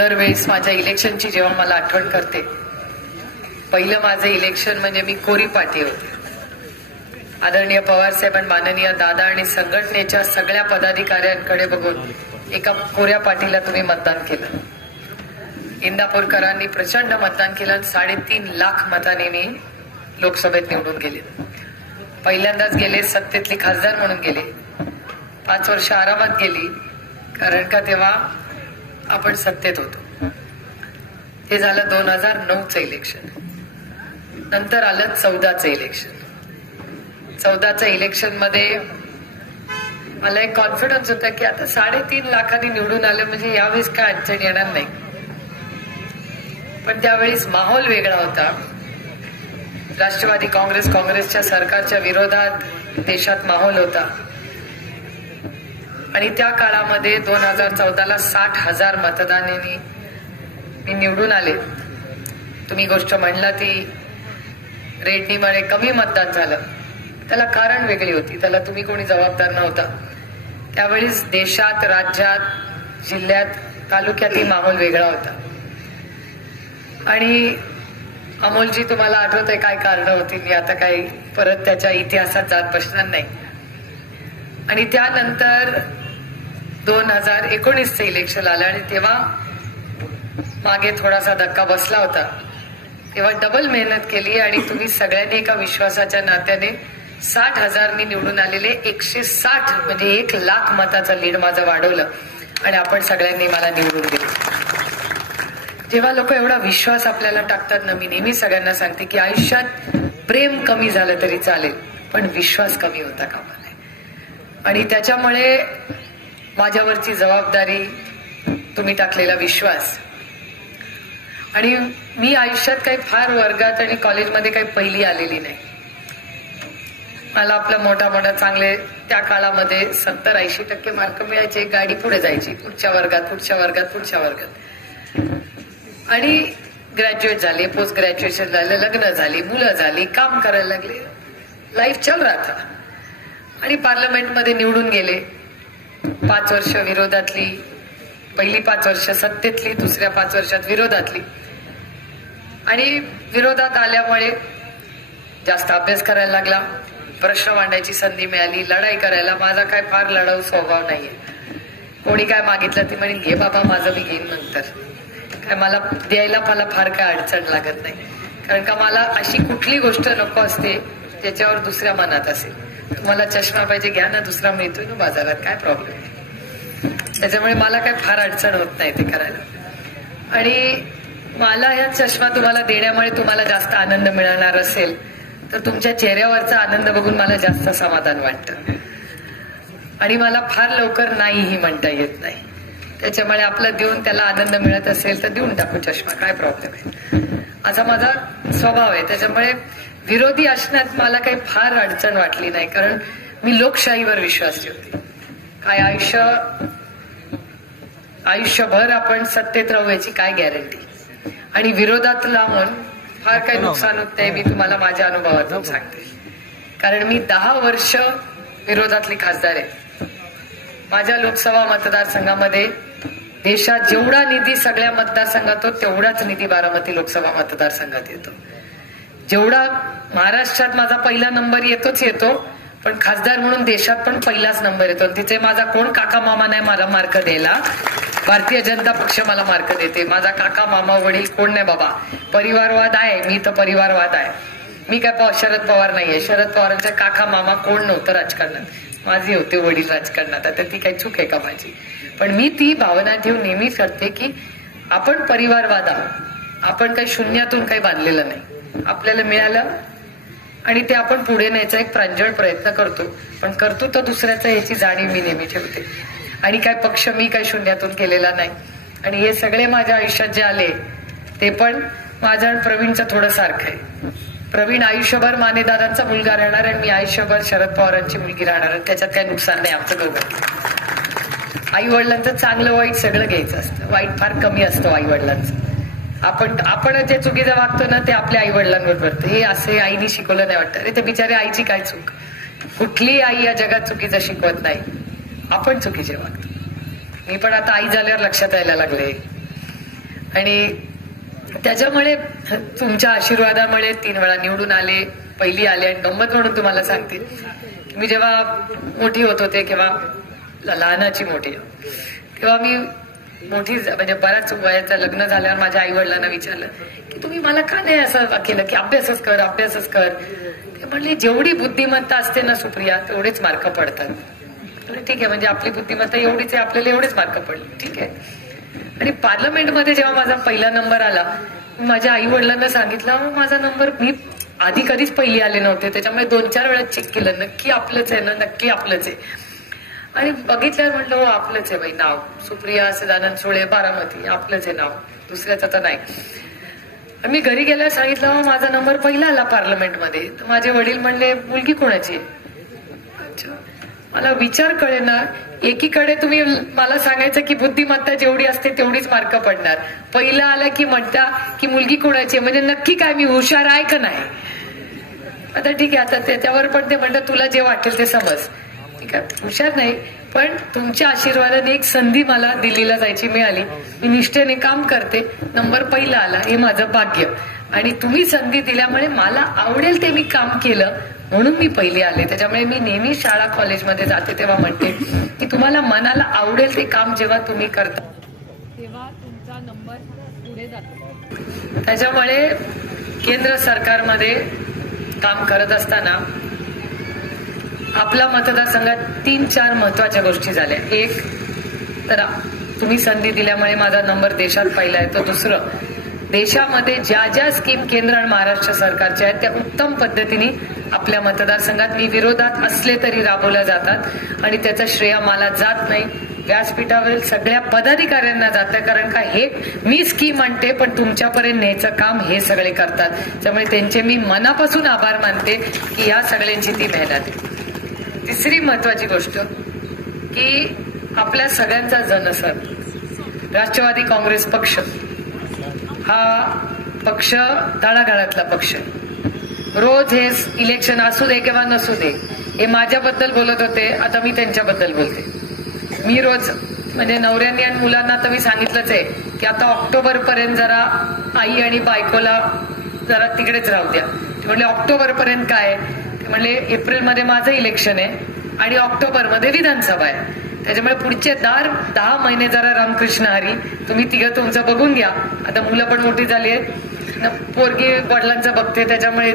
दरवेळेस माझ्या इलेक्शनची जेव्हा मला आठवण करते, पहिलं माझं इलेक्शन म्हणजे मी कोरी पाटी होते. आदरणीय पवारसाहेब आणि माननीय दादा आणि संघटनेच्या सगळ्या पदाधिकाऱ्यांकडे बघून एका कोऱ्या पाटीला तुम्ही मतदान केलं. इंदापूरकरांनी प्रचंड मतदान केलं. 3.5 लाख मताने मी लोकसभेत निवडून गेले. पहिल्यांदाच गेले, सत्तेतले खासदार म्हणून गेले. 5 वर्ष आरामात गेली, कारण का तेव्हा आपण सत्तेत होतो. हे झालं 2009चं इलेक्शन. नंतर आलं 14चं इलेक्शन. 14च्या इलेक्शन मध्ये मला एक कॉन्फिडन्स होता की आता 3.5 लाखांनी निवडून आलं म्हणजे यावेळेस काय अडचण येणार नाही. पण त्यावेळेस माहोल वेगळा होता. राष्ट्रवादी काँग्रेसच्या सरकारच्या विरोधात देशात माहोल होता. आणि त्या काळामध्ये 2014ला 60,000 मतदानांनी मी निवडून आले. तुम्ही गोष्ट म्हणला ती रेड्डीमध्ये कमी मतदान झालं, त्याला कारण वेगळी होती. त्याला तुम्ही कोणी जबाबदार नव्हता. त्यावेळेस देशात, राज्यात, जिल्ह्यात, तालुक्यातही माहोल वेगळा होता. आणि अमोलजी, तुम्हाला आठवतंय काय कारण होती? मी आता काही परत त्याच्या इतिहासात जात बसणार नाही. आणि त्यानंतर 2019चं इलेक्शन आलं आणि तेव्हा मागे थोडासा धक्का बसला होता. तेव्हा डबल मेहनत केली आणि तुम्ही सगळ्यांनी एका विश्वासाच्या नात्याने 60,000नी निवडून आलेले 160 म्हणजे 1 लाख मताचं लीड माझं वाढवलं आणि आपण सगळ्यांनी मला निवडून दिलं. जेव्हा लोक एवढा विश्वास आपल्याला टाकतात ना, मी नेहमी सगळ्यांना सांगते की आयुष्यात प्रेम कमी झालं तरी चालेल, पण विश्वास कमी होता कामा नये. आणि त्याच्यामुळे माझ्यावरची जबाबदारी, तुम्ही टाकलेला विश्वास. आणि मी आयुष्यात काही फार वर्गात आणि कॉलेजमध्ये काही पहिली आलेली नाही. मला आपलं मोठा चांगले त्या काळामध्ये 70-80% मार्क मिळायचे. गाडी पुढे जायची, पुढच्या वर्गात. आणि ग्रॅज्युएट झाले, पोस्ट ग्रॅज्युएशन झालं, लग्न झाली, मुलं झाली, काम करायला लागले, लाईफ चल रहा था. आणि पार्लमेंटमध्ये निवडून गेले. 5 वर्ष विरोधातली, पहिली 5 वर्ष सत्तेतली, दुसऱ्या 5 वर्षात विरोधातली. आणि विरोधात आल्यामुळे जास्त अभ्यास करायला लागला, प्रश्न मांडायची संधी मिळाली, लढाई करायला. माझा काय फार लढाऊ स्वभाव नाहीये. कोणी काय मागितलं ती म्हणे घे बाबा, माझं मी घेईन नंतर. काय मला द्यायला फार काय अडचण लागत नाही. कारण का मला अशी कुठली गोष्ट नको असते ज्याच्यावर दुसऱ्या मनात असेल. तुम्हाला चष्मा पाहिजे, घ्या ना, दुसरा मिळतोय ना बाजारात, काय प्रॉब्लेम आहे. त्याच्यामुळे मला काय फार अडचण होत नाही ते करायला. आणि मला ह्या चष्मा तुम्हाला देण्यामुळे तुम्हाला जास्त आनंद मिळणार असेल तर तुमच्या चेहऱ्यावरचा आनंद बघून मला जास्त समाधान वाटतं. आणि मला फार लवकर नाहीही म्हणता येत नाही. त्याच्यामुळे आपलं देऊन त्याला आनंद मिळत असेल तर देऊन टाकू चष्मा, काय प्रॉब्लेम आहे. असा माझा स्वभाव आहे. त्याच्यामुळे विरोधी असण्यात मला काही फार अडचण वाटली नाही, कारण मी लोकशाहीवर विश्वास ठेवते. काय आयुष्यभर आपण सत्तेत राहू याची काय गॅरंटी. आणि विरोधात लावून फार काही नुकसान होत नाही, मी तुम्हाला माझ्या अनुभवातून सांगते. कारण मी 10 वर्ष विरोधातली खासदार आहे. माझ्या लोकसभा मतदारसंघामध्ये देशात जेवढा निधी सगळ्या मतदारसंघात होतो तेवढाच निधी बारामती लोकसभा मतदारसंघात येतो. जेवढा महाराष्ट्रात माझा पहिला नंबर येतो, पण खासदार म्हणून देशात पण पहिलाच नंबर येतो. तिथे माझा कोण काका मामा नाही मला मार्क द्यायला. भारतीय जनता पक्ष मला मार्क देते. माझा काका मामा वडील कोण नाही बाबा. परिवारवाद आहे, मी तर परिवारवाद आहे. मी काय शरद पवार नाहीये. शरद पवारांचे काका मामा कोण नव्हतं राजकारणात, माझे होते वडील राजकारणात. आता ती काही चूक आहे का माझी. पण मी ती भावना ठेवून नेहमी करते की आपण परिवारवाद आहोत. आपण काही शून्यातून काही बांधलेलं नाही. आपल्याला मिळालं आणि ते आपण पुढे न्यायचा एक प्रांजळ प्रयत्न करतो. पण करतो तर दुसऱ्याचा याची जाणीव मी नेहमी ठेवते. आणि काय पक्ष मी काही शून्यातून केलेला नाही. आणि हे सगळे माझ्या आयुष्यात जे आले ते पण माझं आणि प्रवीणचं थोडं सारखं आहे. प्रवीण आयुष्यभर मानेदारांचा मुलगा राहणार आणि मी आयुष्यभर शरद पवारांची मुलगी राहणार. त्याच्यात काही नुकसान नाही आमचं दोघं. आई वडिलांचं चांगलं वाईट सगळं घ्यायचं असतं. वाईट फार कमी असतं आई वडिलांचं. आपण जे चुकीचं वागतो ना ते आपल्या आई वडिलांबरोबर. हे असे आईने शिकवलं नाही वाटतं. अरे ते बिचारे आईची काय चूक. कुठली आई या जगात चुकीचं शिकवत नाही. आपण चुकीचे वागतो. मी पण आता आई झाल्यावर लक्षात यायला लागले आणि त्याच्यामुळे तुमच्या आशीर्वादामुळे 3 वेळा निवडून आले, पहिली आले. आणि गंमत म्हणून तुम्हाला सांगते, मी जेव्हा मोठी होत होते किंवा लहानाची मोठी, तेव्हा मी मोठी म्हणजे बऱ्याच वयाचं लग्न झाल्यावर माझ्या आई वडिलांना विचारलं की तुम्ही मला का नाही असं केलं की अभ्यासच कर अभ्यासच कर. ते म्हणले जेवढी बुद्धिमत्ता असते ना सुप्रिया तेवढेच मार्क पडतात. ठीक आहे, म्हणजे आपली बुद्धिमत्ता एवढीच आहे, आपल्याला एवढेच मार्क पडले, ठीक आहे. आणि पार्लमेंटमध्ये जेव्हा माझा पहिला नंबर आला, माझ्या आई वडिलांना सांगितलं माझा नंबर, मी आधी कधीच पहिली आले नव्हते, त्याच्यामुळे 2-4 वेळा चेक केलं, नक्की आपलंच आहे ना, नक्की आपलंच आहे. आणि बघितल्यावर म्हटलं हो आपलंच आहे बाई नाव, सुप्रिया सदानंद सुळे बारामती, आपलंच आहे नाव, दुसऱ्याचं तर नाही. मी घरी गेल्यावर सांगितलं हो माझा नंबर पहिला आला पार्लमेंटमध्ये. तर माझे वडील म्हणले मुलगी कोणाची आहे? अच्छा, मला विचार कळेना. एकीकडे तुम्ही मला सांगायचं की बुद्धिमत्ता जेवढी असते तेवढीच मार्क पडणार, पहिला आला की म्हणता की मुलगी कोणाची आहे, म्हणजे नक्की काय मी हुशार आहे का नाही? आता ठीक आहे, आता त्याच्यावर पण ते म्हणतात तुला जे वाटेल ते समज, ठीक आहे, हुशार नाही, पण तुमच्या आशीर्वादाने एक संधी मला दिल्लीला जायची मिळाली. मी निष्ठेने काम करते, नंबर पहिला आला, हे माझं भाग्य. आणि तुम्ही संधी दिल्यामुळे मला आवडेल ते मी काम केलं म्हणून मी पहिली आले. त्याच्यामुळे मी नेहमी शाळा कॉलेजमध्ये जाते तेव्हा म्हणते की तुम्हाला मनाला आवडेल ते काम जेव्हा तुम्ही करता तेव्हा तुमचा नंबर पुढे जातो. त्याच्यामुळे केंद्र सरकारमध्ये काम करत असताना आपल्या मतदारसंघात 3-4 महत्वाच्या गोष्टी झाल्या. एक तर तुम्ही संधी दिल्यामुळे माझा नंबर देशात पहिला आहे. तर दुसरं, देशामध्ये ज्या ज्या स्कीम केंद्र आणि महाराष्ट्र सरकारच्या आहेत त्या उत्तम पद्धतीने आपल्या मतदारसंघात मी विरोधात असले तरी राबवल्या जातात आणि त्याचं श्रेय मला जात नाही, व्यासपीठावरील सगळ्या पदाधिकाऱ्यांना जातं. कारण का हे मी स्कीम आणते पण तुमच्यापर्यंत न्यायचं काम हे सगळे करतात. त्यामुळे त्यांचे मी मनापासून आभार मानते की या सगळ्यांची ती मेहनत आहे. तिसरी महत्वाची गोष्ट की आपल्या सगळ्यांचा जनसर राष्ट्रवादी काँग्रेस पक्ष हा पक्ष तळागाळातला पक्ष. रोज हे इलेक्शन असू दे किंवा नसू दे हे माझ्याबद्दल बोलत होते, आता मी त्यांच्याबद्दल बोलते. मी रोज म्हणजे नवऱ्यांनी आणि मुलांना तर मी सांगितलंच आहे की आता ऑक्टोबर पर्यंत जरा आई आणि बायकोला जरा तिकडेच राहू द्या. म्हणले ऑक्टोबर पर्यंत काय? म्हणले एप्रिलमध्ये माझं इलेक्शन आहे आणि ऑक्टोबरमध्ये विधानसभा आहे, त्याच्यामुळे पुढचे 10 महिने जरा रामकृष्ण हरी तुम्ही तिघं तुमचं बघून घ्या. आता मुलं पण मोठी झाली आहेत, पोरगी वडिलांचं बघते, त्याच्यामुळे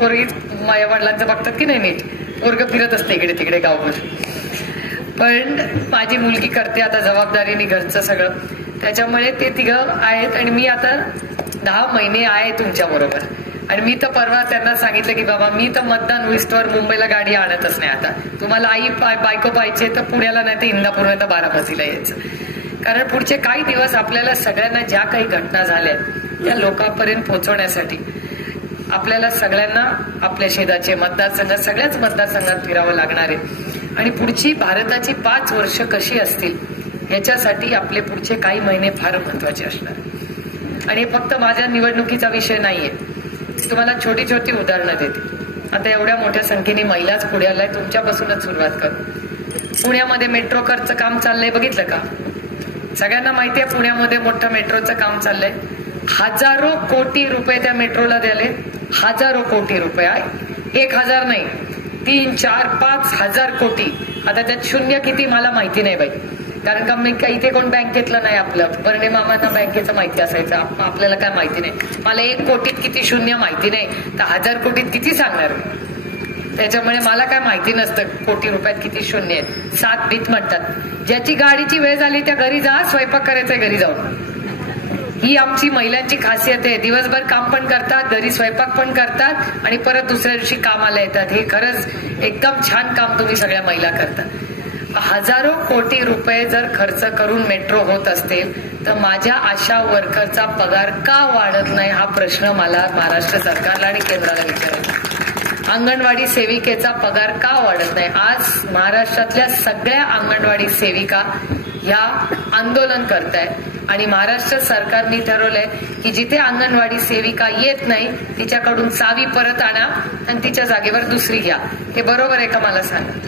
पोरगी माझ्या वडिलांचं बघतात की नाही नीट, पोरग फिरत असते इकडे तिकडे गावभर. पण माझी मुलगी करते आता जबाबदारीने घरचं सगळं, त्याच्यामुळे ते तिघं आहेत आणि मी आता 10 महिने आहे तुमच्या बरोबर. आणि मी तर परवा त्यांना सांगितलं की बाबा मी तर मतदान होईस्तवर मुंबईला गाडी आणतच नाही. आता तुम्हाला आई बायको पाहिजे तर पुण्याला नाही तर इंदापूर तर बारामतीला यायचं. कारण पुढचे काही दिवस आपल्याला सगळ्यांना ज्या काही घटना झाल्या त्या लोकांपर्यंत पोहोचवण्यासाठी आपल्याला सगळ्यांना आपल्या शेजारचे मतदारसंघात सगळ्याच मतदारसंघात फिरावं लागणार आहे. आणि पुढची भारताची 5 वर्ष कशी असतील याच्यासाठी आपले पुढचे काही महिने फार महत्वाचे असणार. आणि फक्त माझ्या निवडणुकीचा विषय नाहीये, तुम्हाला छोटी छोटी उदाहरणं देते. आता एवढ्या मोठ्या संख्येने महिलाच पुढे आलाय, तुमच्यापासूनच सुरुवात करू. पुण्यामध्ये मेट्रोकरचं काम चाललंय, बघितलं का? सगळ्यांना माहितीये पुण्यामध्ये मोठं मेट्रोचं काम चाललंय. हजारो कोटी रुपये त्या मेट्रोला द्याले, हजारो कोटी रुपये. 1,000 नाही, 3, 4, 5 हजार कोटी. आता त्यात शून्य किती मला माहिती नाही बाई, कारण का मी इथे कोण बँकेतलं नाही. आपलं बर्डे मामांना बँकेचं माहिती असायचं, आपल्याला काय माहिती नाही. मला 1 कोटीत किती शून्य माहिती नाही, तर 1000 कोटीत किती सांगणार? त्याच्यामुळे मला काय माहिती नसतं कोटी रुपयात किती शून्य आहेत. 7 भीत म्हणतात. ज्याची गाडीची वेळ झाली त्या घरी जा, स्वयंपाक करायचंय घरी जाऊन. ही आमची महिलांची खासियत आहे. दिवसभर काम पण करतात, घरी स्वयंपाक पण करतात आणि परत दुसऱ्या दिवशी कामाला येतात. हे खरंच एकदम छान काम तुम्ही सगळ्या महिला करतात. हजारो कोटी रुपये जर खर्च करून मेट्रो होत असतील तर माझ्या आशा वर्करचा पगार का वाढत नाही हा प्रश्न मला महाराष्ट्र सरकारला आणि केंद्राला विचारायचा. अंगणवाडी सेविकेचा पगार का वाढत नाही? आज महाराष्ट्रातल्या सगळ्या अंगणवाडी सेविका ह्या आंदोलन करतायत आणि महाराष्ट्र सरकारने ठरवलंय की जिथे अंगणवाडी सेविका येत नाही तिच्याकडून चावी परत आणा आणि तिच्या जागेवर दुसरी घ्या. हे बरोबर आहे का मला सांगा?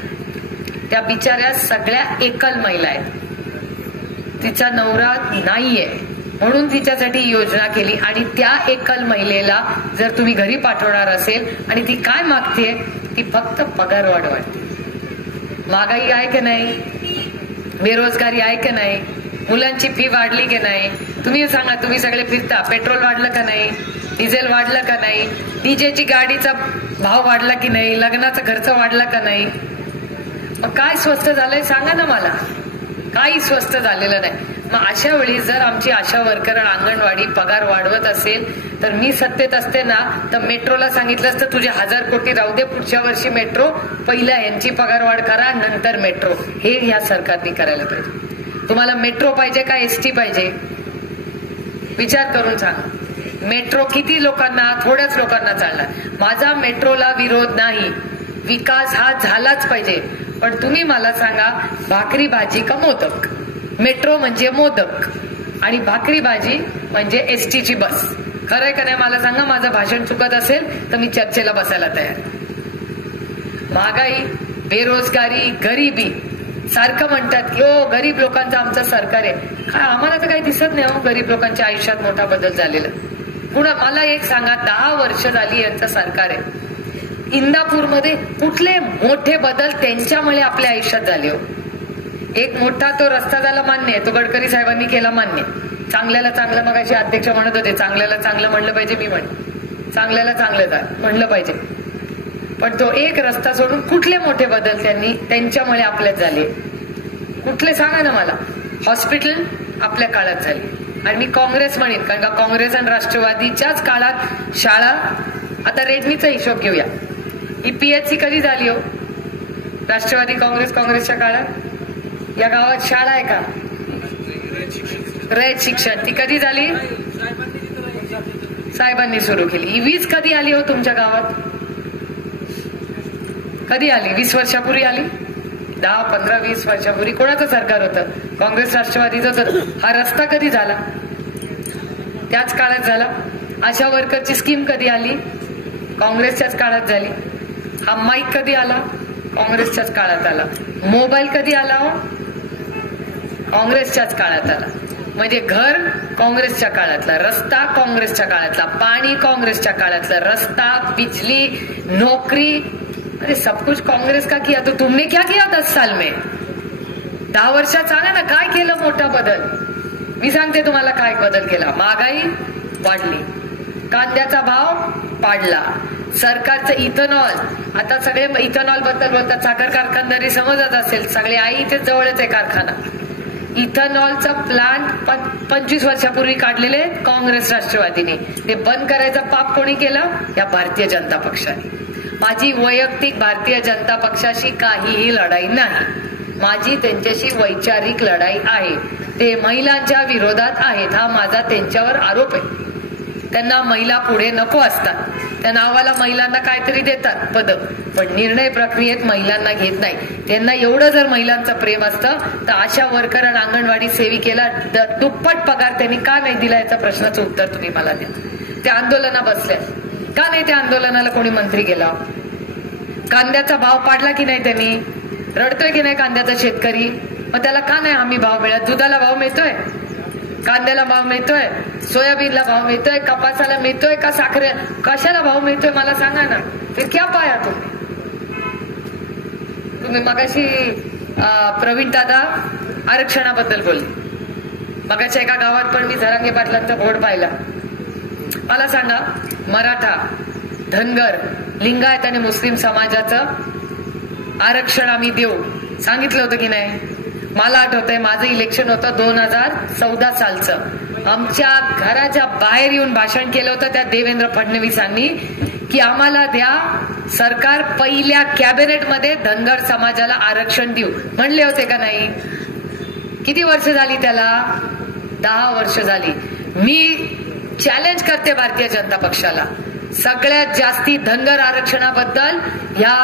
त्या बिचाऱ्या सगळ्या एकल महिला आहेत, तिचा नवरा नाहीये, म्हणून तिच्यासाठी योजना केली आणि त्या एकल महिलेला जर तुम्ही घरी पाठवणार असेल आणि ती काय मागतेय, ती फक्त पगार वाढ वाढते. महागाई आहे की नाही, बेरोजगारी आहे की नाही, मुलांची फी वाढली की नाही, तुम्ही सांगा. तुम्ही सगळे फिरता, पेट्रोल वाढलं का नाही, डिझेल वाढलं का नाही, डीजेची गाडीचा भाव वाढला की नाही, लग्नाचा खर्च वाढला का नाही, मग काय स्वस्त झालंय सांगा ना मला. काही स्वस्त झालेलं नाही. मग अशा वेळी जर आमची आशा वर्कर आणि अंगणवाडी पगार वाढवत असेल तर मी सत्तेत असते ना तर मेट्रोला सांगितलं असतं तुझे 1000 कोटी राहू दे, पुढच्या वर्षी मेट्रो, पहिला यांची पगार वाढ करा नंतर मेट्रो. हे ह्या सरकारने करायला पाहिजे. तुम्हाला मेट्रो पाहिजे का एसटी पाहिजे, विचार करून सांगा. मेट्रो किती लोकांना, थोड्याच लोकांना चालणार. माझा मेट्रोला विरोध नाही, विकास हा झालाच पाहिजे. पण तुम्ही मला सांगा, भाकरी भाजी का मोदक? मेट्रो म्हणजे मोदक आणि भाकरी भाजी म्हणजे एसटीची बस. खरंय का नाही मला सांगा. माझं भाषण चुकत असेल तर मी चर्चेला बसायला तयार. महागाई, बेरोजगारी, गरिबी, सारखं म्हणतात की हो गरीब लोकांचं आमचं सरकार आहे. काय आम्हाला तर काही दिसत नाही हो गरीब लोकांच्या आयुष्यात मोठा बदल झालेला. पुन्हा मला एक सांगा, 10 वर्ष झाली यांचं सरकार आहे. इंदापूरमध्ये कुठले मोठे बदल त्यांच्यामुळे आपल्या आयुष्यात झाले हो? एक मोठा तो रस्ता झाला मान्य आहे, तो गडकरी साहेबांनी केला मान्य. चांगल्याला चांगलं, मग अशी अध्यक्ष म्हणत होते चांगल्याला चांगलं म्हणलं पाहिजे. मी चांगल्याला चांगलं म्हणलं पाहिजे. पण तो एक रस्ता सोडून कुठले मोठे बदल त्यांनी त्यांच्यामुळे आपल्यात झाले? कुठले सांगा ना मला. हॉस्पिटल आपल्या काळात झाली आणि मी काँग्रेस म्हणेन, कारण का काँग्रेस आणि राष्ट्रवादीच्याच काळात शाळा. आता रेडमीचा हिशोब घेऊया. ईपीएचसी कधी झाली हो? राष्ट्रवादी काँग्रेसच्या काळात. या गावात शाळा आहे का? रयत शिक्षण ती कधी झाली? साहेबांनी सुरू केली. वीज कधी आली हो तुमच्या गावात? कधी आली? 20 वर्षापूर्वी आली. 10, 15, 20 वर्षापूर्वी कोणाचं सरकार होतं? काँग्रेस राष्ट्रवादीचं. हा रस्ता कधी झाला? त्याच काळात झाला. आशा वर्करची स्कीम कधी आली? काँग्रेसच्याच काळात झाली. हा माईक कधी आला? काँग्रेसच्याच काळात आला. मोबाईल कधी आला हो? काँग्रेसच्याच काळात आला. म्हणजे घर काँग्रेसच्या काळातला, रस्ता काँग्रेसच्या काळातला, पाणी काँग्रेसच्या काळातलं, रस्ता, बिजली, नौकरी, अरे सब कुछ काँग्रेस का किया. तो तुमने क्या किया 10 साल में? 10 वर्षात सांगा ना काय केलं मोठा बदल. मी सांगते तुम्हाला काय बदल केला. महागाई वाढली, कांद्याचा भाव पाडला, सरकारचं इथेनॉल. आता सगळे इथेनॉल बद्दल बोलतात. साखर कारखानदारी समजत असेल, सगळे आई इथे जवळच आहे कारखाना. इथेनॉलचा प्लांट 25 वर्षापूर्वी काढलेले काँग्रेस राष्ट्रवादीने. ते बंद करायचं पाप कोणी केलं? या भारतीय जनता पक्षाने. माझी वैयक्तिक भारतीय जनता पक्षाशी काहीही लढाई नाही. माझी त्यांच्याशी वैचारिक लढाई आहे. ते महिलांच्या विरोधात आहेत, हा माझा त्यांच्यावर आरोप आहे. त्यांना महिला पुढे नको असतात. त्या नावाला महिलांना काहीतरी देतात पद, पण निर्णय प्रक्रियेत महिलांना घेत नाही. त्यांना एवढं जर महिलांचं प्रेम असतं तर आशा वर्कर आणि अंगणवाडी सेविकेला दुप्पट पगार त्यांनी का नाही दिला, याचा प्रश्नाचं उत्तर तुम्ही मला द्या. त्या आंदोलना बसल्या का नाही? त्या आंदोलनाला कोणी मंत्री गेला? कांद्याचा भाव पाडला की नाही त्यांनी? रडतोय की नाही कांद्याचा शेतकरी? मग त्याला का नाही हमी भाव मिळत? दुधाला भाव मिळतोय, कांद्याला भाव मिळतोय, सोयाबीनला भाव मिळतोय, कपासाला मिळतोय का साखरे कशाला भाव मिळतोय मला सांगा ना. फिर क्या पाया तुम्ही मगाशी प्रवीण दादा आरक्षणाबद्दल बोलले. मगाच्या एका गावात पण मी झरांगे पाटलांचा बोर्ड पाहिला. मला सांगा, मराठा, धनगर, लिंगायत आणि मुस्लिम समाजाचं आरक्षण आम्ही देऊ सांगितलं होतं की नाही? मला आठवतंय माझं इलेक्शन होतं 2014 सालचं. आमच्या घराच्या बाहेर येऊन भाषण केलं होतं त्या देवेंद्र फडणवीसांनी की आम्हाला द्या, सरकार पहिल्या कॅबिनेटमध्ये धनगर समाजाला आरक्षण देऊ म्हणले होते का नाही? किती वर्ष झाली त्याला? 10 वर्ष झाली. मी चॅलेंज करते भारतीय जनता पक्षाला, सगळ्यात जास्ती धनगर आरक्षणाबद्दल या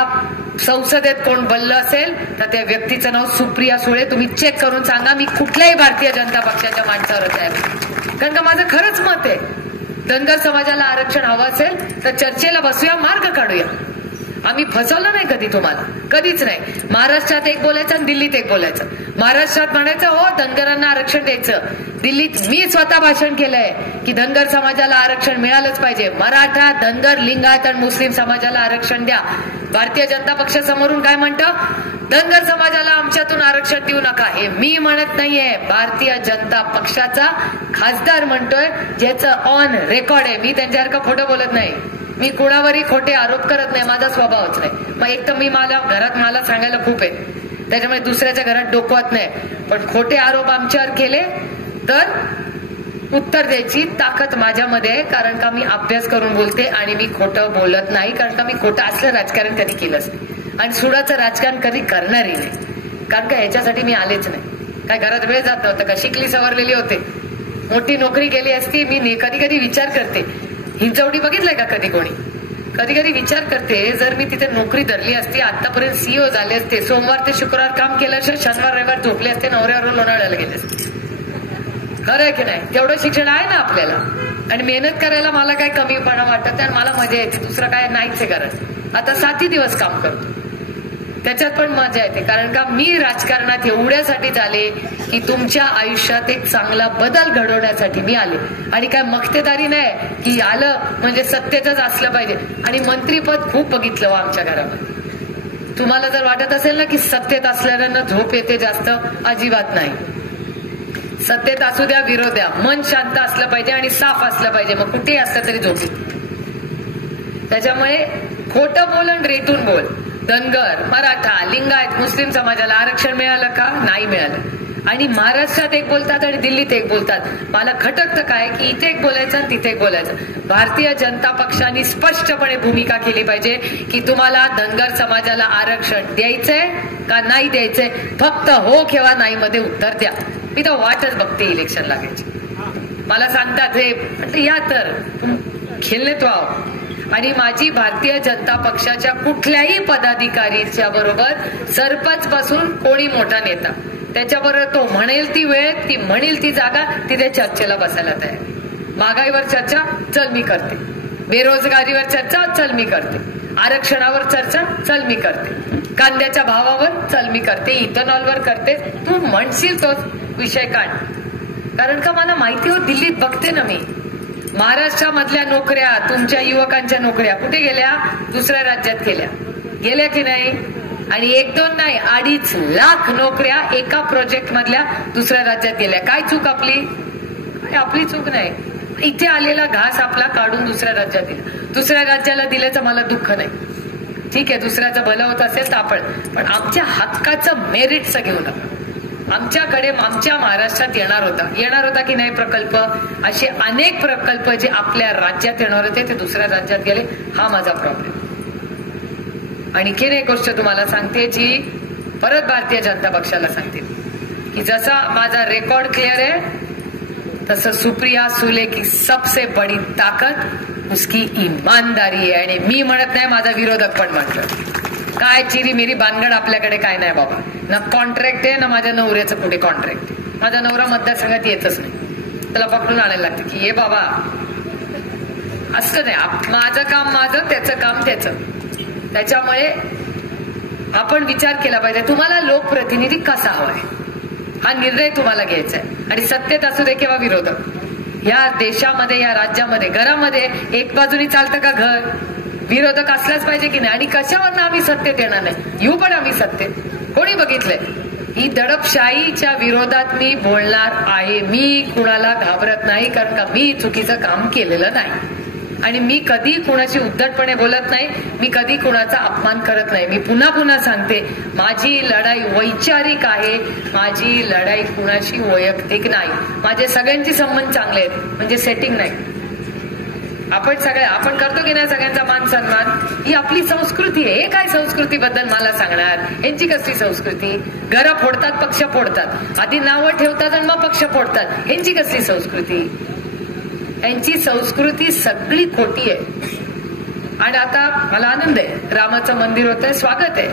संसदेत कोण बोललं असेल तर त्या व्यक्तीचं नाव सुप्रिया सुळे. तुम्ही चेक करून सांगा. मी कुठल्याही भारतीय जनता पक्षाच्या माणसावरच आहे, कारण का माझं खरंच मत आहे. धनगर समाजाला आरक्षण हवं असेल तर चर्चेला बसूया, मार्ग काढूया. आम्ही फसवलं नाही कधी तुम्हाला, कधीच नाही. महाराष्ट्रात एक बोलायचं आणि दिल्लीत एक बोलायचं. महाराष्ट्रात म्हणायचं हो धनगरांना आरक्षण द्यायचं, दिल्लीत मी स्वतः भाषण केलंय की धनगर समाजाला आरक्षण मिळालंच पाहिजे. मराठा, धनगर, लिंगायत आणि मुस्लिम समाजाला आरक्षण द्या. भारतीय जनता पक्ष समोरून काय म्हणतं? धनगर समाजाला आमच्यातून आरक्षण देऊ नका. हे मी म्हणत नाहीये, भारतीय जनता पक्षाचा खासदार म्हणतोय, ज्याचं ऑन रेकॉर्ड आहे. मी त्यांच्यासारखं खोटं बोलत नाही. मी कुणावरही खोटे आरोप करत नाही. माझा स्वभावच नाही. मग एक तर मी घरात मला सांगायला खूप आहे, त्याच्यामुळे दुसऱ्याच्या घरात डोकवत नाही. पण खोटे आरोप आमच्यावर केले तर उत्तर द्यायची ताकद माझ्यामध्ये आहे. कारण का मी अभ्यास करून बोलते आणि मी खोटं बोलत नाही. कारण का मी खोटं असलं राजकारण कधी केलंच नाही आणि सुडाचं राजकारण कधी करणारही नाही. कारण का ह्याच्यासाठी मी आलेच नाही. काय घरात वेळ जात नव्हतं का? शिकली सवरलेली होते. मोठी नोकरी केली असती. मी कधी कधी विचार करते, हिंचवडी बघितलंय का कधी कोणी? कधी कधी विचार करते, जर मी तिथे नोकरी धरली असती, आतापर्यंत सीईओ झाले असते, सोमवार ते शुक्रवार काम केलं असतं, शनिवार रविवार झोपले असते, नवऱ्यावर लोणावळ्याला गेले असते. खरं आहे की नाही? तेवढं शिक्षण आहे ना आपल्याला. आणि मेहनत करायला मला काय कमीपणा वाटत नाही. मला मजा येते. दुसरं काय नाहीच आहे गरज. आता 7 दिवस काम करतो, त्याच्यात पण मजा येते. कारण का मी राजकारणात एवढ्यासाठी आले की तुमच्या आयुष्यात एक चांगला बदल घडवण्यासाठी मी आले. आणि काय मक्तेदारी नाही की आलं म्हणजे सत्तेतच असलं पाहिजे. आणि मंत्रीपद खूप बघितलं आमच्या घरामध्ये. तुम्हाला जर वाटत असेल ना की सत्तेत असल्यानं झोप येते जास्त, अजिबात नाही. सत्तेत असू द्या, विरोध द्या, मन शांत असलं पाहिजे आणि साफ असलं पाहिजे. मग कुठेही असलं तरी झोप येते. त्याच्यामुळे खोटं बोल आणि रेटून बोल. धनगर, मराठा, लिंगायत, मुस्लिम समाजाला आरक्षण मिळालं का? नाही मिळालं. आणि महाराष्ट्रात एक बोलतात आणि दिल्लीत एक बोलतात. मला खटकतं काय की इथे एक बोलायचं आणि तिथे एक बोलायचं. भारतीय जनता पक्षाने स्पष्टपणे भूमिका केली पाहिजे की तुम्हाला धनगर समाजाला आरक्षण द्यायचंय का नाही द्यायचंय. फक्त हो किंवा नाही मध्ये उत्तर द्या. मी तर वाटच बघते इलेक्शन लागायची. मला सांगतात हे म्हटलं या तर खेळले तो आहो. आणि माझी भारतीय जनता पक्षाच्या कुठल्याही पदाधिकारीच्या बरोबर सरपंच पासून कोणी मोठा नेता त्याच्याबरोबर तो म्हणेल ती वेळ, ती म्हणेल ती जागा, तिथे चर्चेला बसायला तयार. महागाईवर चर्चा, चल मी करते. बेरोजगारीवर चर्चा, चल मी करते. आरक्षणावर चर्चा, चल मी करते. कांद्याच्या भावावर, चल मी करते. इथेनॉलवर करते. तू म्हणशील तोच विषय काढ. कारण का मला माहिती हो, दिल्लीत बघते ना मी. महाराष्ट्रामधल्या नोकऱ्या, तुमच्या युवकांच्या नोकऱ्या कुठे गेल्या? दुसऱ्या राज्यात गेल्या की नाही? आणि 1-2 नाही, 2.5 लाख नोकऱ्या एका प्रोजेक्ट मधल्या दुसऱ्या राज्यात गेल्या. काय चूक आपली? आपली चूक नाही. इथे आलेला घास आपला काढून दुसऱ्या राज्यात दिला. दुसऱ्या राज्याला दिल्याचं मला दुःख नाही. ठीक आहे, दुसऱ्याचं भलं होत असेल तर आपण, पण आमच्या हक्काचं मेरिटचं घेऊ नका. आमच्याकडे आमच्या महाराष्ट्रात येणार होता की नाही प्रकल्प? असे अनेक प्रकल्प जे आपल्या राज्यात येणार होते ते दुसऱ्या राज्यात गेले. हा माझा प्रॉब्लेम. आणखीन एक गोष्ट तुम्हाला सांगते जी परत भारतीय जनता पक्षाला सांगते की जसा माझा रेकॉर्ड क्लिअर आहे तसं सुप्रिया सुले की सबसे बडी ताकद उसकी ईमानदारी आहे. आणि मी म्हणत नाही, माझा विरोधक पण म्हटलं. काय चिरी मिरी भानगड आपल्याकडे काय नाही बाबा. ना कॉन्ट्रॅक्ट आहे ना माझ्या नवऱ्याचं कुठे कॉन्ट्रॅक्ट. माझा नवरा मतदारसंघात येतच नाही. त्याला पकडून आणायला लागते की हे बाबा असं नाही. माझं काम माझं, त्याचं काम त्याचं. त्याच्यामुळे आपण विचार केला पाहिजे तुम्हाला लोकप्रतिनिधी कसा हवाय, हा निर्णय तुम्हाला घ्यायचा आहे. आणि सत्तेत असू दे किंवा विरोधक, या देशामध्ये या राज्यामध्ये घरामध्ये एक बाजूनी चालतं का घर? विरोधक असलाच पाहिजे की नाही. आणि कशावरनं आम्ही सत्तेत येणार नाही? येऊ पण आम्ही सत्तेत. कोणी बघितलंय? ही दडपशाहीच्या विरोधात मी बोलणार आहे. मी कुणाला घाबरत नाही, कारण का मी चुकीचं काम केलेलं नाही. आणि मी कधी कुणाशी उद्धटपणे बोलत नाही. मी कधी कुणाचा अपमान करत नाही. मी पुन्हा पुन्हा सांगते, माझी लढाई वैचारिक आहे. माझी लढाई कुणाशी वैयक्तिक नाही. माझे सगळ्यांचे संबंध चांगले आहेत, म्हणजे सेटिंग नाही. आपण करतो की नाही सगळ्यांचा मान सन्मान? ही आपली संस्कृती आहे. हे काय संस्कृतीबद्दल मला सांगणार? यांची कसली संस्कृती? घरं फोडतात, पक्ष फोडतात, आधी नावं ठेवतात आणि मग पक्ष फोडतात. यांची कसली संस्कृती? यांची संस्कृती सगळी खोटी आहे. आणि आता मला आनंद आहे, रामाचं मंदिर होतंय, स्वागत आहे.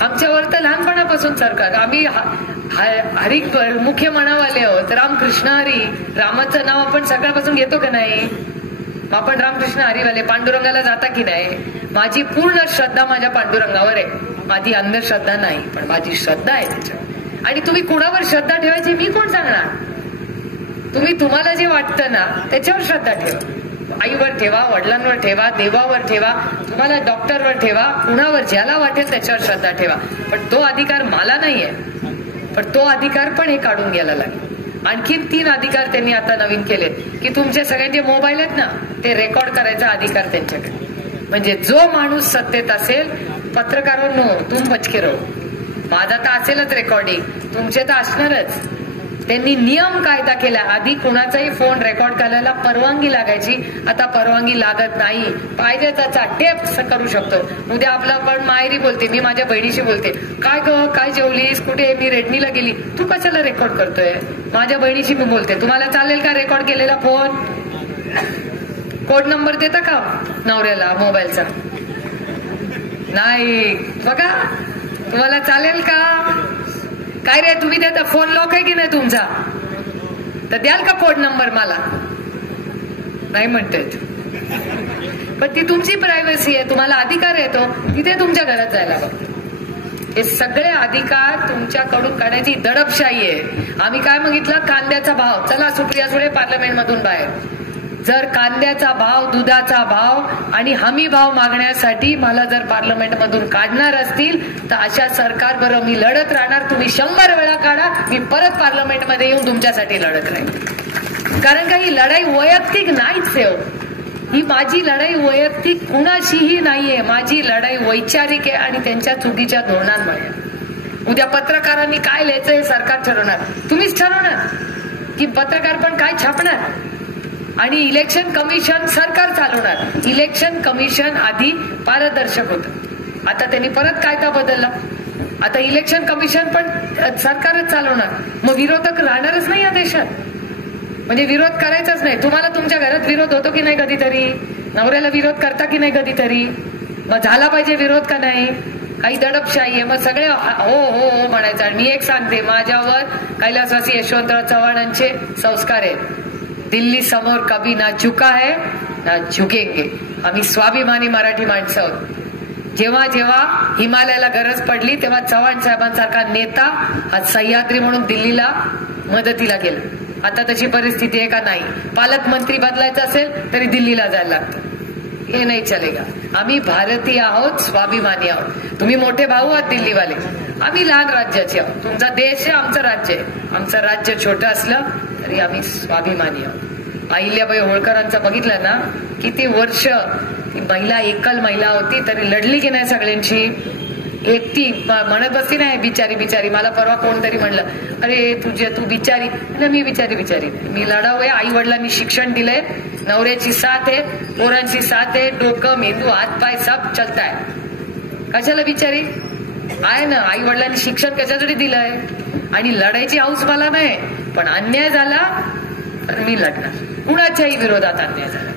आमच्यावर तर लहानपणापासून सरकार, आम्ही हरी मुख्य म्हणावाले आहोत. रामकृष्ण हरी, रामाचं नाव आपण सकाळपासून घेतो का नाही? आपण रामकृष्ण हरीवाले. पांडुरंगाला जाता की नाही? माझी पूर्ण श्रद्धा माझ्या पांडुरंगावर आहे. माझी अंधश्रद्धा नाही, पण माझी श्रद्धा आहे त्याच्यावर. आणि तुम्ही कुणावर श्रद्धा ठेवायची मी कोण सांगणार? तुम्ही तुम्हाला जे वाटतं ना त्याच्यावर श्रद्धा ठेवा. आईवर ठेवा, वडिलांवर ठेवा, देवावर ठेवा, तुम्हाला डॉक्टरवर ठेवा, कुणावर ज्याला वाटेल त्याच्यावर श्रद्धा ठेवा. पण तो अधिकार मला नाहीये. पण तो अधिकार पण हे काढून घ्यायला लागेल. आणखीन 3 अधिकार त्यांनी आता नवीन केले की तुमचे सगळ्यांचे मोबाईल आहेत ना ते रेकॉर्ड करायचा अधिकार त्यांच्याकडे. म्हणजे जो माणूस सत्तेत असेल, पत्रकारांनो तुम बचके रहो. माझा तर असेलच रेकॉर्डिंग, तुमचे तर असणारच. त्यांनी नियम कायदा केला. आधी कुणाचाही फोन रेकॉर्ड करायला परवानगी लागायची, आता परवानगी लागत नाही. पाहिजे त्याचा टेप करू शकतो. उद्या आपला पण माहेरी बोलते, मी माझ्या बहिणीशी बोलते, काय ग काय जेवलीस, कुठे, मी रेडणीला गेली, तू कशाला रेकॉर्ड करतोय. माझ्या बहिणीशी मी बोलते, तुम्हाला चालेल का रेकॉर्ड केलेला फोन. कोड नंबर देता का नवऱ्याला मोबाईलचा. नाही बघा, तुम्हाला चालेल का. काय रे तुम्ही देता, फोन लॉक आहे की नाही तुमचा, तर द्याल का कोड नंबर मला. नाही म्हणतात. पण ती तुमची प्रायव्हसी आहे, तुम्हाला अधिकार येतो तिथे तुमच्या घरात जायला बघतो. हे सगळे अधिकार तुमच्याकडून काढायची दडपशाही आहे. आम्ही काय मागितलं, कांद्याचा भाव. चला सुप्रिया सुळे पार्लमेंट मधून बाहेर. जर कांद्याचा भाव, दुधाचा भाव आणि हमी भाव मागण्यासाठी मला जर पार्लमेंट मधून काढणार असतील तर अशा सरकार बरोबर मी लढत राहणार. तुम्ही 100 वेळा काढा, मी परत पार्लमेंट मध्ये येऊन तुमच्यासाठी लढत राहील. कारण का ही लढाई वैयक्तिक नाहीच आहे. ही माझी लढाई वैयक्तिक कुणाशीही नाहीये. माझी लढाई वैचारिक आहे आणि त्यांच्या चुकीच्या धोरणांमुळे. उद्या पत्रकारांनी काय लिहायचं हे सरकार ठरवणार. तुम्हीच ठरवणार की पत्रकार पण काय छापणार. आणि इलेक्शन कमिशन सरकार चालवणार. इलेक्शन कमिशन आधी पारदर्शक होतं, आता त्यांनी परत कायदा बदलला. आता इलेक्शन कमिशन पण सरकारच चालवणार. मग विरोधक राहणारच नाही या देशात. म्हणजे विरोध करायचाच नाही. तुम्हाला तुमच्या घरात विरोध होतो की नाही कधीतरी, नवऱ्याला विरोध करता की नाही कधीतरी, मग झाला पाहिजे विरोध का नाही. काही दडपशाही आहे. मग सगळे हो हो हो म्हणायचं. आणि मी एक सांगते, माझ्यावर कैलासवासी यशवंतराव चव्हाणांचे संस्कार आहेत. दिल्ली समोर कभी ना झुका है ना झुकेंगे. आम्ही स्वाभिमानी मराठी माणसं आहोत. जेव्हा जेव्हा हिमालयाला गरज पडली तेव्हा चव्हाण साहेबांसारखा नेता हा सह्याद्री म्हणून दिल्लीला मदतीला गेला. आता तशी परिस्थिती आहे का नाही. पालकमंत्री बदलायचं असेल तरी दिल्लीला जायला लागतं. हे नाही चलेगा. आम्ही भारतीय आहोत, स्वाभिमानी आहोत. तुम्ही मोठे भाऊ आहात दिल्लीवाले, आम्ही लहान राज्याचे आहोत. तुमचा देश आहे, आमचं राज्य आहे. आमचं राज्य छोटं असलं तरी आम्ही स्वाभिमानी आहोत. अहिल्याबाई होळकरांचं बघितलं ना, किती वर्ष ती महिला एकल महिला होती तरी लढली की नाही सगळ्यांची. एकटी म्हणत बसती नाही बिचारी बिचारी. मला परवा कोणतरी म्हणलं, अरे तू बिचारी. मी बिचारी बिचारी नाही, मी लढाऊ आहे. आई वडिलांनी शिक्षण दिलंय, नवऱ्याची साथ आहे, पोरांची साथ आहे, डोकं मेंदू हात पाय सब चलताय. कशाला बिचारी आहे ना. आई वडिलांनी शिक्षण कशासाठी दिलंय. आणि लढायची हौस मला नाही. पण अन्याय झाला तर मी लढणार. कुणाच्याही विरोधात अन्याय झाला.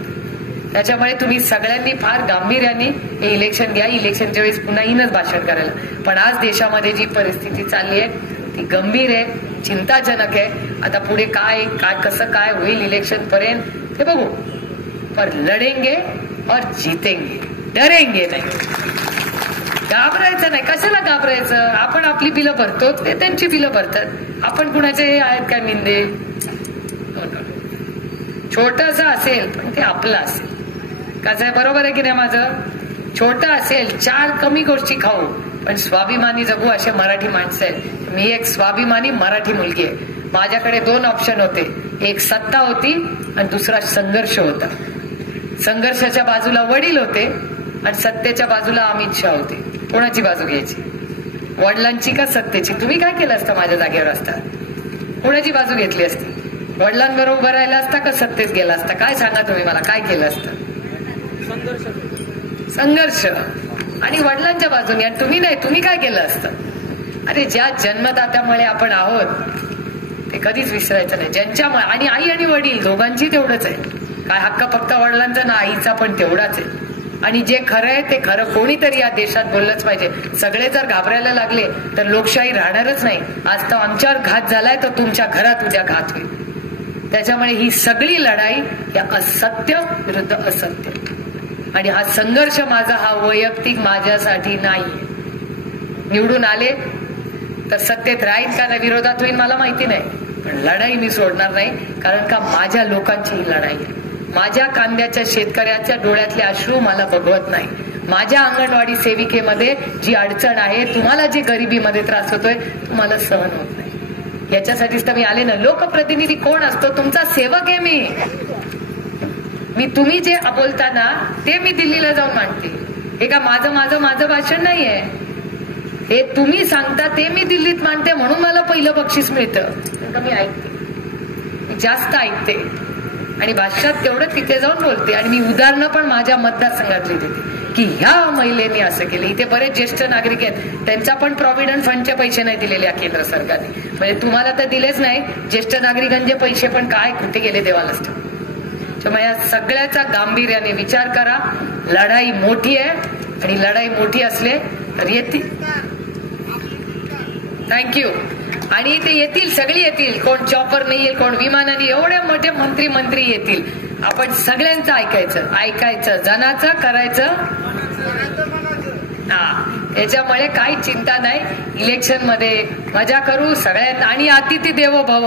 त्याच्यामुळे तुम्ही सगळ्यांनी फार गांभीर्याने हे इलेक्शन घ्या. इलेक्शनच्या वेळेस पुन्हा येईनच भाषण करायला. पण आज देशामध्ये जी परिस्थिती चालली आहे ती गंभीर आहे, चिंताजनक आहे. आता पुढे काय कसं काय होईल इलेक्शन पर्यंत ते बघू. पर लढेंगे और जीतेंगे, डरेंगे नाही. घाबरायचं नाही. कशाला घाबरायचं. आपण आपली बिलं भरतो, ते त्यांची बिलं भरतात. आपण कुणाचे हे आहेत काय निंदे. छोटस असेल पण ते आपलं असेल. कसं आहे, बरोबर आहे की नाही माझं. छोटं असेल, 4 कमी गोष्टी खाऊ पण स्वाभिमानी जगू असे मराठी माणसं आहेत. मी एक स्वाभिमानी मराठी मुलगी आहे. माझ्याकडे 2 ऑप्शन होते. एक सत्ता होती आणि दुसरा संघर्ष होता. संघर्षाच्या बाजूला वडील होते आणि सत्तेच्या बाजूला अमित शहा होते. कोणाची बाजू घ्यायची, वडिलांची का सत्तेची. तुम्ही काय केलं असतं माझ्या जागेवर असता. कोणाची बाजू घेतली असती. वडिलांबरोबर उभं राहिला असता का सत्तेत गेला असता. काय सांगा तुम्ही मला, काय केलं असतं. संघर्ष आणि वडिलांच्या बाजूने. आणि तुम्ही नाही, तुम्ही काय केलं असतं. अरे ज्या जन्मदात्यामुळे आपण आहोत ते कधीच विसरायचं नाही. ज्यांच्यामुळे, आणि आई आणि वडील दोघांची तेवढंच आहे. काय हक्क फक्त वडिलांचा ना, आईचा पण तेवढाच आहे. आणि जे खरं आहे ते खरं कोणीतरी या देशात बोललंच पाहिजे. सगळे जर घाबरायला लागले तर लोकशाही राहणारच नाही. आज तर आमच्यावर घात झालाय तर तुमच्या घरात उद्या घात होईल. त्याच्यामुळे ही सगळी लढाई या असत्य विरुद्ध असत्य. आणि हा संघर्ष माझा हा वैयक्तिक माझ्यासाठी नाही. निवडून आले तर सत्तेत राहील का नाही, विरोधात होईल मला माहिती नाही. पण लढाई मी सोडणार नाही, कारण का माझ्या लोकांची ही लढाई आहे. माझ्या कांद्याच्या शेतकऱ्याच्या डोळ्यातले अश्रू मला बघवत नाही. माझ्या अंगणवाडी सेविकेमध्ये जी अडचण आहे, तुम्हाला जे गरिबीमध्ये त्रास होतोय, तुम्हाला सहन होत नाही. याच्यासाठीच तर मी आले ना. लोकप्रतिनिधी कोण असतो? तुमचा सेवक आहे मी. तुम्ही जे बोलता ना ते मी दिल्लीला जाऊन मांडते. हे का माझं माझं माझं भाषण नाहीये. हे तुम्ही सांगता ते मी दिल्लीत मांडते, म्हणून मला पहिलं बक्षीस मिळतं. मी ऐकते, मी जास्त ऐकते आणि भाषणात तेवढं तिथे जाऊन बोलते. आणि मी उदाहरणं पण माझ्या मतदारसंघातली देते की ह्या महिलेने असं केलं. इथे बरेच ज्येष्ठ नागरिक आहेत, त्यांचा पण प्रॉव्हिडंट फंडचे पैसे नाही दिलेले या केंद्र सरकारने. म्हणजे तुम्हाला तर दिलेच नाही, ज्येष्ठ नागरिकांचे पैसे पण काय कुठे गेले देवालाच ठाऊक. त्यामुळे या सगळ्याचा गांभीर्याने विचार करा. लढाई मोठी आहे आणि लढाई मोठी असले तर येतील. थँक्यू. आणि ते येतील, सगळी येतील. कोण चॉपर नाही येईल, कोण विमानाने, एवढे मोठे मंत्री येतील. आपण सगळ्यांचं ऐकायचं जनाचं करायचं. याच्यामुळे काही चिंता नाही. इलेक्शन मध्ये मजा करू सगळ्यांना. आणि अतिथी देवो भव,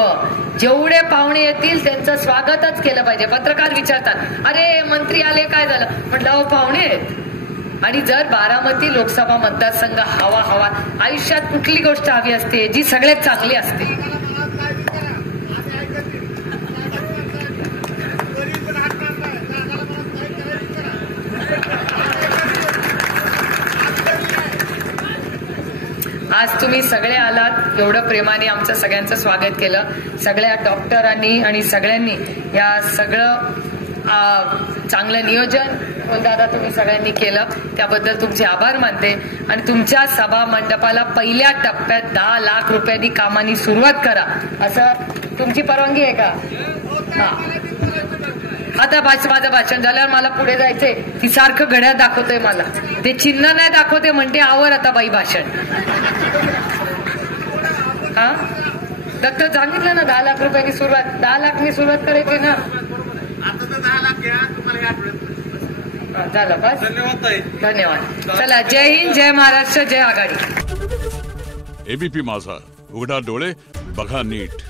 जेवढे पाहुणे येतील त्यांचं स्वागतच केलं पाहिजे. पत्रकार विचारतात, अरे मंत्री आले काय झालं? म्हटलं अहो पाहुणे आहेत. आणि जर बारामती लोकसभा मतदारसंघ हवा आयुष्यात कुठली गोष्ट हवी असते जी सगळ्यात चांगली असते? आज तुम्ही सगळे आलात, एवढं प्रेमाने आमचं सगळ्यांचं स्वागत केलं. सगळ्या डॉक्टरांनी आणि सगळ्यांनी या सगळं चांगलं नियोजन दादा तुम्ही सगळ्यांनी केलं, त्याबद्दल तुमचे आभार मानते. आणि तुमच्या सभा मंडपाला पहिल्या टप्प्यात 10 लाख रुपयांनी कामांनी सुरुवात करा, असं तुमची परवानगी आहे का? आता माझं भाषण झाल्यावर मला पुढे जायचंय. ती सारखं घड्याळ दाखवतोय मला, ते चिन्ह नाही दाखवते, म्हणते आवर आता बाई भाषण. डॉक्टर सांगितलं ना 10 लाख रुपयांनी सुरुवात, 10 लाखनी सुरुवात करायची ना. आता तर 10 लाख घ्या, तुम्हाला झालं बस. धन्यवाद. चला, जय हिंद, जय महाराष्ट्र, जय आघाडी. एबीपी माझा, उघडा डोळे बघा नीट.